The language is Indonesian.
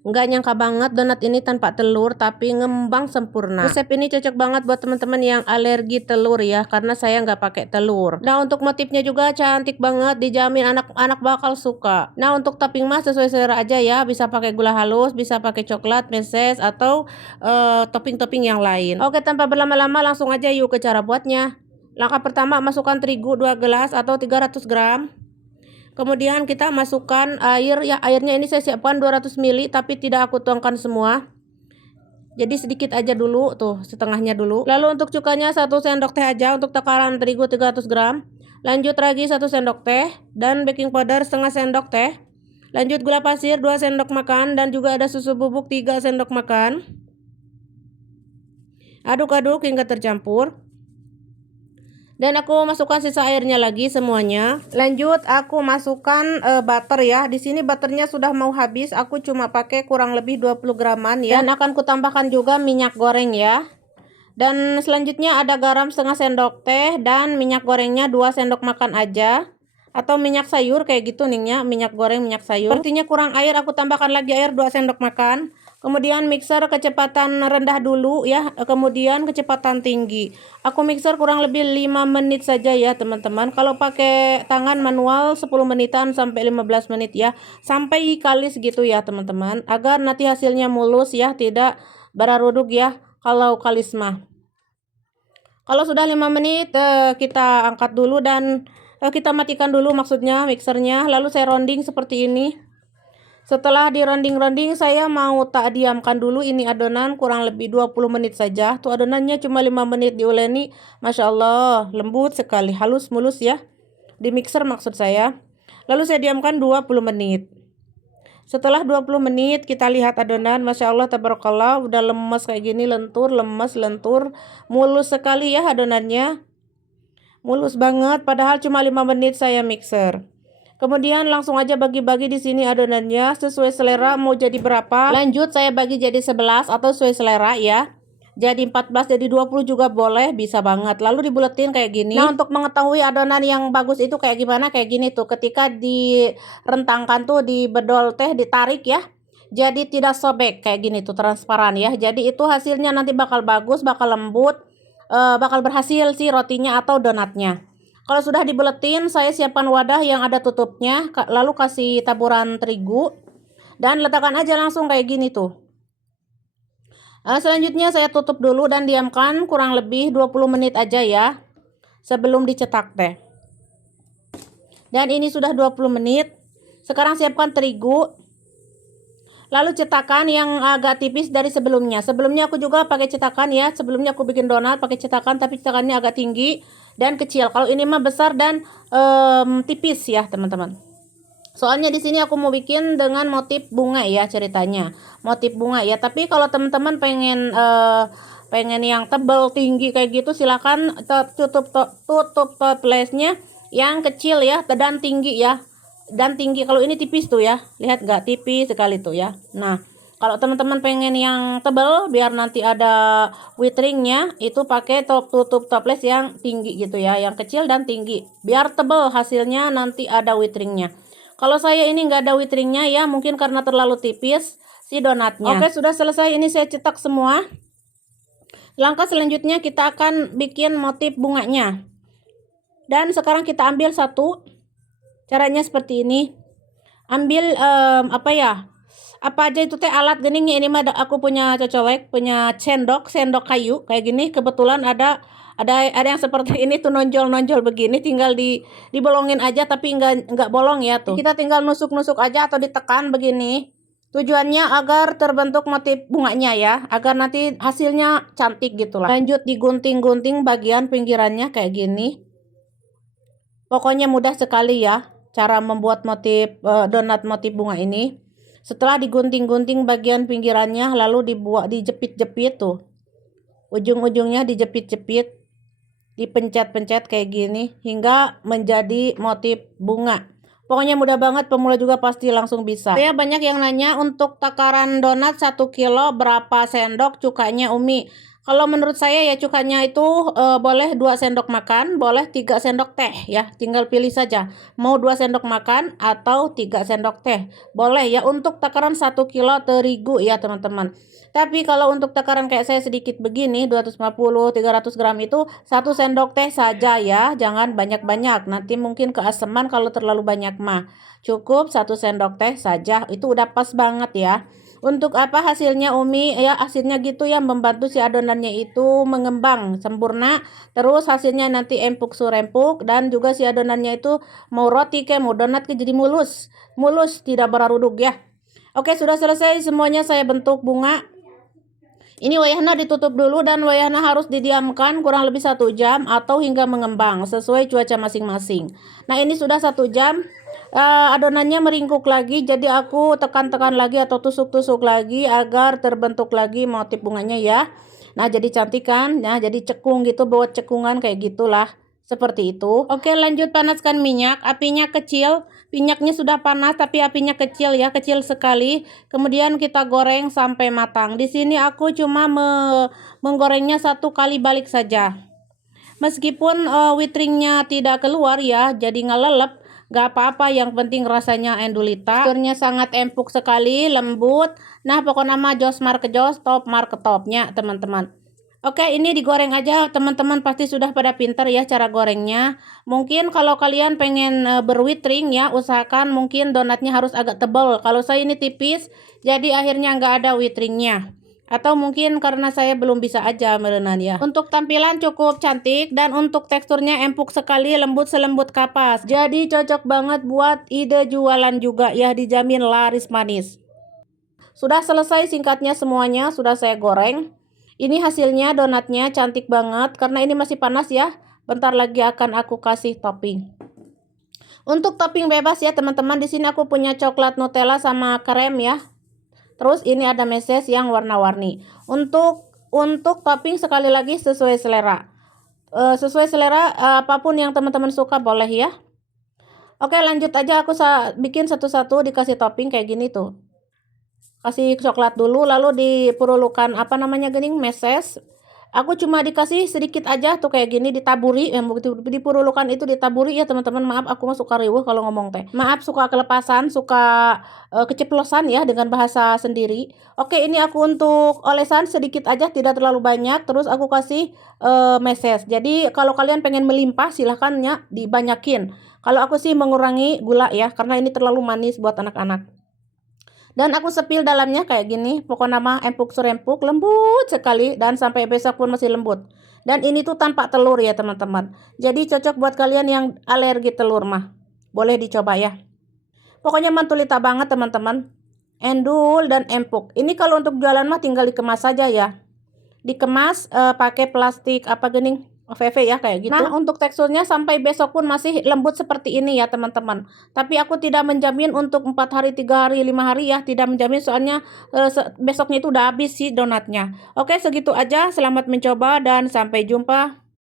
Nggak nyangka banget donat ini tanpa telur tapi ngembang sempurna. Resep ini cocok banget buat teman-teman yang alergi telur ya, karena saya nggak pakai telur. Nah, untuk motifnya juga cantik banget, dijamin anak-anak bakal suka. Nah, untuk topping mah sesuai selera aja ya, bisa pakai gula halus, bisa pakai coklat, meses, atau topping-topping yang lain. Oke, tanpa berlama-lama langsung aja yuk ke cara buatnya. Langkah pertama, masukkan terigu 2 gelas atau 300 gram. Kemudian kita masukkan air ya, airnya ini saya siapkan 200 ml tapi tidak aku tuangkan semua. Jadi sedikit aja dulu, tuh setengahnya dulu. Lalu untuk cukanya 1 sendok teh aja untuk takaran terigu 300 gram. Lanjut lagi 1 sendok teh dan baking powder setengah sendok teh. Lanjut gula pasir 2 sendok makan dan juga ada susu bubuk 3 sendok makan. Aduk-aduk hingga tercampur. Dan aku masukkan sisa airnya lagi semuanya. Lanjut aku masukkan butter ya. Di sini butternya sudah mau habis. Aku cuma pakai kurang lebih 20 graman ya. Dan akan kutambahkan juga minyak goreng ya. Dan selanjutnya ada garam setengah sendok teh dan minyak gorengnya 2 sendok makan aja. Atau minyak sayur kayak gitu nih ya, minyak goreng, minyak sayur. Sepertinya kurang air, aku tambahkan lagi air 2 sendok makan. Kemudian mixer kecepatan rendah dulu ya, kemudian kecepatan tinggi. Aku mixer kurang lebih 5 menit saja ya teman-teman. Kalau pakai tangan manual 10 menitan sampai 15 menit ya. Sampai kalis gitu ya teman-teman. Agar nanti hasilnya mulus ya, tidak bararuduk ya kalau kalis mah. Kalau sudah 5 menit kita angkat dulu dan kita matikan dulu maksudnya mixernya. Lalu saya rounding seperti ini. Setelah di rounding-rounding saya mau tak diamkan dulu ini adonan kurang lebih 20 menit saja. Tuh adonannya cuma 5 menit diuleni. Masya Allah lembut sekali, halus mulus ya. Di mixer maksud saya. Lalu saya diamkan 20 menit. Setelah 20 menit kita lihat adonan, Masya Allah tabarakallah udah lemes kayak gini, lentur, lemes, lentur. Mulus sekali ya adonannya. Mulus banget padahal cuma 5 menit saya mixer. Kemudian langsung aja bagi-bagi di sini adonannya sesuai selera mau jadi berapa. Lanjut saya bagi jadi 11 atau sesuai selera ya. Jadi 14 jadi 20 juga boleh, bisa banget. Lalu dibuletin kayak gini. Nah, untuk mengetahui adonan yang bagus itu kayak gimana, kayak gini tuh. Ketika direntangkan tuh di bedol teh ditarik ya. Jadi tidak sobek kayak gini tuh, transparan ya. Jadi itu hasilnya nanti bakal bagus, bakal lembut, bakal berhasil sih rotinya atau donatnya. Kalau sudah dibuletin, saya siapkan wadah yang ada tutupnya, lalu kasih taburan terigu dan letakkan aja langsung kayak gini tuh. Selanjutnya saya tutup dulu dan diamkan kurang lebih 20 menit aja ya sebelum dicetak teh. Dan ini sudah 20 menit. Sekarang siapkan terigu. Lalu cetakan yang agak tipis dari sebelumnya. Sebelumnya aku juga pakai cetakan ya. Sebelumnya aku bikin donat pakai cetakan, tapi cetakannya agak tinggi dan kecil. Kalau ini mah besar dan tipis ya teman-teman. Soalnya di sini aku mau bikin dengan motif bunga ya ceritanya. Motif bunga ya. Tapi kalau teman-teman pengen pengen yang tebal tinggi kayak gitu, silakan tutup toplesnya yang kecil ya dan tinggi ya. Dan tinggi, kalau ini tipis tuh ya, lihat gak, tipis sekali tuh ya. Nah, kalau teman-teman pengen yang tebal biar nanti ada witringnya, itu pakai tutup toples yang tinggi gitu ya, yang kecil dan tinggi biar tebal hasilnya nanti ada witringnya. Kalau saya ini nggak ada witringnya ya, mungkin karena terlalu tipis si donatnya. Oke, sudah selesai, ini saya cetak semua. Langkah selanjutnya kita akan bikin motif bunganya. Dan sekarang kita ambil satu. Caranya seperti ini. Ambil apa ya? Apa aja itu teh alat geningnya, ini mah aku punya cocolek, punya sendok kayu kayak gini. Kebetulan ada yang seperti ini tuh, nonjol begini, tinggal dibolongin aja tapi enggak bolong ya tuh. Kita tinggal nusuk-nusuk aja atau ditekan begini. Tujuannya agar terbentuk motif bunganya ya, agar nanti hasilnya cantik gitulah. Lanjut digunting-gunting bagian pinggirannya kayak gini. Pokoknya mudah sekali ya cara membuat motif donat motif bunga ini. Setelah digunting-gunting bagian pinggirannya, lalu dijepit-jepit tuh. Ujung-ujungnya dijepit-jepit, dipencet-pencet kayak gini hingga menjadi motif bunga. Pokoknya mudah banget, pemula juga pasti langsung bisa. Saya banyak yang nanya untuk takaran donat 1 kilo berapa sendok cukanya Umi. Kalau menurut saya ya cukanya itu boleh 2 sendok makan, boleh 3 sendok teh ya, tinggal pilih saja. Mau 2 sendok makan atau 3 sendok teh. Boleh ya untuk takaran 1 kilo terigu ya teman-teman. Tapi kalau untuk takaran kayak saya sedikit begini 250 300 gram itu 1 sendok teh saja ya, jangan banyak-banyak. Nanti mungkin keaseman kalau terlalu banyak mah. Cukup 1 sendok teh saja, itu udah pas banget ya. Untuk apa hasilnya Umi? Ya hasilnya gitu ya, membantu si adonannya itu mengembang sempurna. Terus hasilnya nanti empuk surempuk dan juga si adonannya itu mau roti ke mau donat ke jadi mulus. Mulus tidak beraruduk ya. Oke, sudah selesai semuanya saya bentuk bunga. Ini wayahna ditutup dulu dan wayahna harus didiamkan kurang lebih 1 jam atau hingga mengembang sesuai cuaca masing-masing. Nah ini sudah 1 jam. Adonannya meringkuk lagi, jadi aku tekan-tekan lagi atau tusuk-tusuk lagi agar terbentuk lagi motif bunganya ya. Nah jadi cantik kan, nah jadi cekung gitu, buat cekungan kayak gitulah, seperti itu. Oke lanjut panaskan minyak, apinya kecil. Minyaknya sudah panas tapi apinya kecil ya, kecil sekali. Kemudian kita goreng sampai matang. Di sini aku cuma menggorengnya 1 kali balik saja. Meskipun witringnya tidak keluar ya, jadi ngelelep, gak apa-apa, yang penting rasanya endulita. Teksturnya sangat empuk sekali, lembut. Nah pokoknya mah jos marke jos, top marke topnya teman-teman. Oke, ini digoreng aja, teman-teman pasti sudah pada pinter ya cara gorengnya. Mungkin kalau kalian pengen berwitring ya, usahakan mungkin donatnya harus agak tebal. Kalau saya ini tipis, jadi akhirnya nggak ada witringnya. Atau mungkin karena saya belum bisa aja merenan ya. Untuk tampilan cukup cantik dan untuk teksturnya empuk sekali, lembut selembut kapas. Jadi cocok banget buat ide jualan juga ya, dijamin laris manis. Sudah selesai singkatnya semuanya, sudah saya goreng. Ini hasilnya donatnya cantik banget karena ini masih panas ya. Bentar lagi akan aku kasih topping. Untuk topping bebas ya teman-teman, di sini aku punya coklat Nutella sama krem ya. Terus ini ada meses yang warna-warni. Untuk topping sekali lagi sesuai selera. Sesuai selera, apapun yang teman-teman suka boleh ya. Oke lanjut aja, aku bikin satu-satu dikasih topping kayak gini tuh. Kasih coklat dulu, lalu diperlukan apa namanya gening meses. Aku cuma dikasih sedikit aja tuh kayak gini, ditaburi. Yang begitu diperlukan itu ditaburi ya teman-teman. Maaf aku mah suka riweuh kalau ngomong teh. Maaf suka kelepasan, suka keceplosan ya dengan bahasa sendiri. Oke, ini aku untuk olesan sedikit aja, tidak terlalu banyak. Terus aku kasih meses. Jadi kalau kalian pengen melimpah silahkan ya dibanyakin. Kalau aku sih mengurangi gula ya, karena ini terlalu manis buat anak-anak. Dan aku sepil dalamnya kayak gini. Pokoknya mah empuk surempuk, lembut sekali. Dan sampai besok pun masih lembut. Dan ini tuh tanpa telur ya teman-teman. Jadi cocok buat kalian yang alergi telur mah. Boleh dicoba ya. Pokoknya mantulita banget teman-teman. Endul dan empuk. Ini kalau untuk jualan mah tinggal dikemas saja ya. Dikemas pakai plastik apa gening OVV ya kayak gitu. Nah untuk teksturnya sampai besok pun masih lembut seperti ini ya teman-teman. Tapi aku tidak menjamin untuk 4 hari 3 hari 5 hari ya, tidak menjamin soalnya besoknya itu udah habis sih donatnya. Oke segitu aja, selamat mencoba dan sampai jumpa.